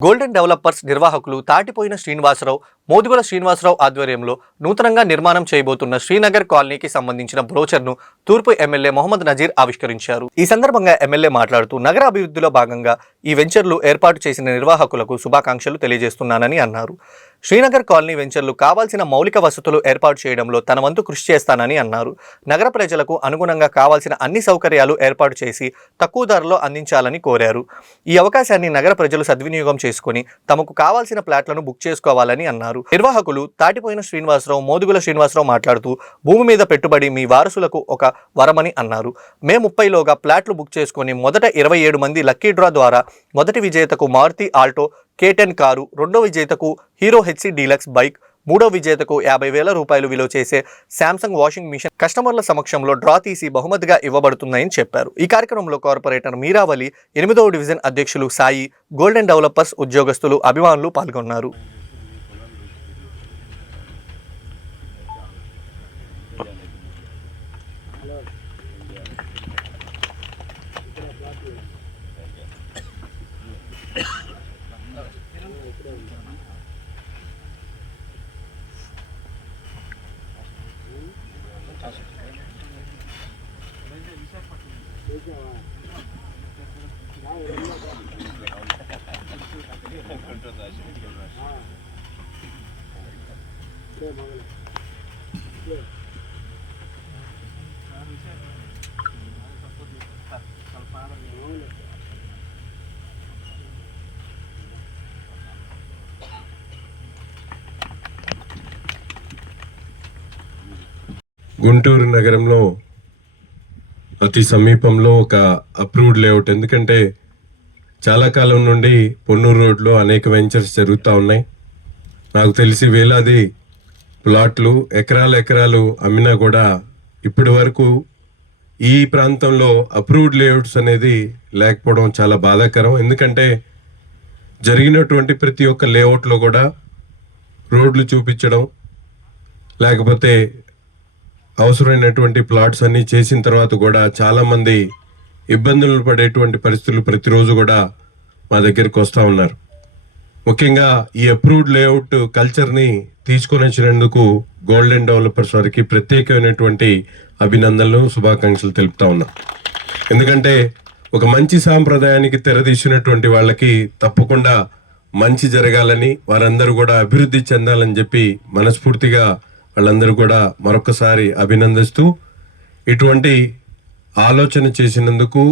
Golden developers నిర్వాహకులు తాటిపోయిన శ్రీనివాసరావు మోదుగుల శ్రీనివాసరావు ఆధ్వర్యంలో నూతనంగా నిర్మాణం చేయబోతున్న శ్రీనగర్ కాలనీకి సంబంధించిన బ్రోచర్ను తూర్పు ఎమ్మెల్యే మొహమ్మద్ నజీర్ ఆవిష్కరించారు. ఈ సందర్భంగా ఎమ్మెల్యే మాట్లాడుతూ నగర అభివృద్ధిలో భాగంగా ఈ వెంచర్లు ఏర్పాటు చేసిన నిర్వాహకులకు శుభాకాంక్షలు తెలియజేస్తున్నానని అన్నారు. శ్రీనగర్ కాలనీ వెంచర్లు కావాల్సిన మౌలిక వసతులు ఏర్పాటు చేయడంలో తన వంతు కృషి చేస్తానని అన్నారు. నగర ప్రజలకు అనుగుణంగా కావాల్సిన అన్ని సౌకర్యాలు ఏర్పాటు చేసి తక్కువ ధరలో అందించాలని కోరారు. ఈ అవకాశాన్ని నగర ప్రజలు సద్వినియోగం చేసుకుని తమకు కావాల్సిన ప్లాట్లను బుక్ చేసుకోవాలని అన్నారు. నిర్వాహకులు తాటిపోయిన శ్రీనివాసరావు మోదుగుల శ్రీనివాసరావు మాట్లాడుతూ భూమి మీద పెట్టుబడి మీ వారసులకు ఒక వరమని అన్నారు. మే ముప్పైలోగా ప్లాట్లు బుక్ చేసుకొని మొదట ఇరవై ఏడు మంది లక్కీ డ్రా ద్వారా మొదటి విజేతకు Maruti Alto K ten car రెండో విజేతకు హీరో హెచ్సి డీలక్స్ బైక్ మూడో విజేతకు యాభై వేల రూపాయలు విలువ చేసే శాంసంగ్ వాషింగ్ మిషన్ కస్టమర్ల సమక్షంలో డ్రా తీసి బహుమతిగా ఇవ్వబడుతుందని చెప్పారు. ఈ కార్యక్రమంలో కార్పొరేటర్ మీరావలి ఎనిమిదవ డివిజన్ అధ్యక్షులు సాయి గోల్డెన్ డెవలపర్స్ ఉద్యోగస్తులు అభిమానులు పాల్గొన్నారు. Eh, kalau parah, ya. Guntur నగరంలో అతి సమీపంలో ఒక అప్రూవ్డ్ లేఅవుట్ ఎందుకంటే చాలా కాలం నుండి పొన్నూరు రోడ్లో అనేక వెంచర్స్ జరుగుతూ ఉన్నాయి. నాకు తెలిసి వేలాది ప్లాట్లు ఎకరాలు ఎకరాలు అమ్మినా కూడా ఇప్పటి వరకు ఈ ప్రాంతంలో అప్రూవ్డ్ లేఅవుట్స్ అనేది లేకపోవడం చాలా బాధాకరం. ఎందుకంటే జరిగినటువంటి ప్రతి ఒక్క లేఅవుట్లో కూడా రోడ్లు చూపించడం లేకపోతే అవసరమైనటువంటి ప్లాట్స్ అన్ని చేసిన తర్వాత కూడా చాలామంది ఇబ్బందులు పడేటువంటి పరిస్థితులు ప్రతిరోజు కూడా మా దగ్గరికి వస్తూ ఉన్నారు. ముఖ్యంగా ఈ అప్రూవ్డ్ లేఅవుట్ కల్చర్ని తీసుకొని వచ్చినందుకు గోల్డెన్ డెవలపర్స్ వారికి ప్రత్యేకమైనటువంటి అభినందనలు శుభాకాంక్షలు తెలుపుతా ఉన్నా. ఎందుకంటే ఒక మంచి సాంప్రదాయానికి తెరదీసినటువంటి వాళ్ళకి తప్పకుండా మంచి జరగాలని వారందరూ కూడా అభివృద్ధి చెందాలని చెప్పి మనస్ఫూర్తిగా వాళ్ళందరూ కూడా మరొకసారి అభినందిస్తూ ఇటువంటి ఆలోచన చేసినందుకు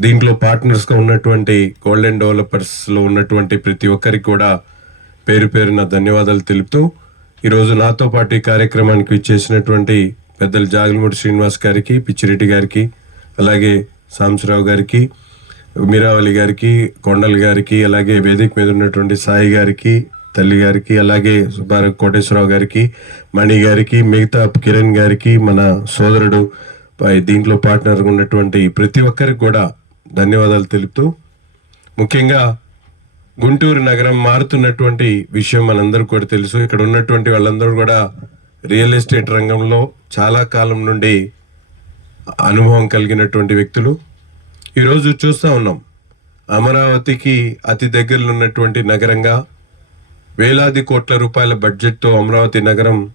దీంట్లో పార్ట్నర్స్గా ఉన్నటువంటి గోల్డెన్ డెవలపర్స్లో ఉన్నటువంటి ప్రతి ఒక్కరికి కూడా పేరు పేరున ధన్యవాదాలు తెలుపుతూ ఈరోజు నాతో పాటు ఈ కార్యక్రమానికి ఇచ్చేసినటువంటి పెద్దలు జాగలమూడి శ్రీనివాస్ గారికి పిచ్చిరెడ్డి గారికి అలాగే సాంసరావు గారికి మీరావళి గారికి కొండల్ గారికి అలాగే వేదిక మీద ఉన్నటువంటి సాయి గారికి తల్లి గారికి అలాగే సుబ్బారావు కోటేశ్వరరావు గారికి మణి గారికి మిగతా కిరణ్ గారికి మన సోదరుడు దీంట్లో పార్ట్నర్ ఉన్నటువంటి ప్రతి ఒక్కరికి కూడా ధన్యవాదాలు తెలుపుతూ ముఖ్యంగా గుంటూరు నగరం మారుతున్నటువంటి విషయం మనందరికీ కూడా తెలుసు. ఇక్కడ ఉన్నటువంటి వాళ్ళందరూ కూడా రియల్ ఎస్టేట్ రంగంలో చాలా కాలం నుండి అనుభవం కలిగినటువంటి వ్యక్తులు. ఈరోజు చూస్తూ ఉన్నాం. అమరావతికి అతి దగ్గరలో ఉన్నటువంటి నగరంగా వేలాది కోట్ల రూపాయల బడ్జెట్తో అమరావతి నగరం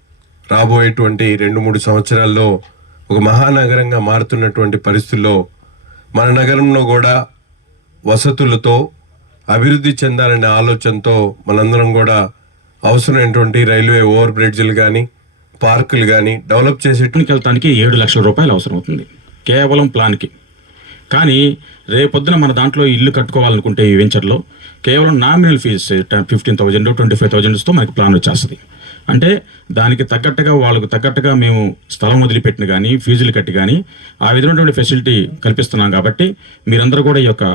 రాబోయేటువంటి రెండు మూడు సంవత్సరాల్లో ఒక మహానగరంగా మారుతున్నటువంటి పరిస్థితుల్లో మన నగరంలో కూడా వసతులతో అభివృద్ధి చెందాలనే ఆలోచనతో మనందరం కూడా అవసరమైనటువంటి రైల్వే ఓవర్ బ్రిడ్జ్లు కానీ పార్కులు కానీ డెవలప్ చేసే వెళ్తానికి ఏడు లక్షల రూపాయలు అవసరం అవుతుంది కేవలం ప్లాన్కి. కానీ రేపొద్దున మన దాంట్లో ఇల్లు కట్టుకోవాలనుకుంటే ఈ వెంచర్లో కేవలం nominal fees fifteen thousand twenty five థౌజండ్స్తో మనకి ప్లాన్ వచ్చేస్తుంది. అంటే దానికి తగ్గట్టుగా వాళ్ళకు తగ్గట్టుగా మేము స్థలం వదిలిపెట్టిన కానీ ఫీజులు కట్టి కానీ ఆ విధమైనటువంటి ఫెసిలిటీ కల్పిస్తున్నాం కాబట్టి మీరందరూ కూడా ఈ యొక్క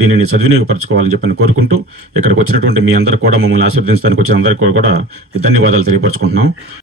దీనిని సద్వినియోగపరచుకోవాలని చెప్పని కోరుకుంటూ ఇక్కడికి వచ్చినటువంటి మీ అందరూ కూడా మమ్మల్ని ఆశీర్వదించడానికి వచ్చిన అందరికీ కూడా ధన్యవాదాలు తెలియపరచుకుంటున్నాం.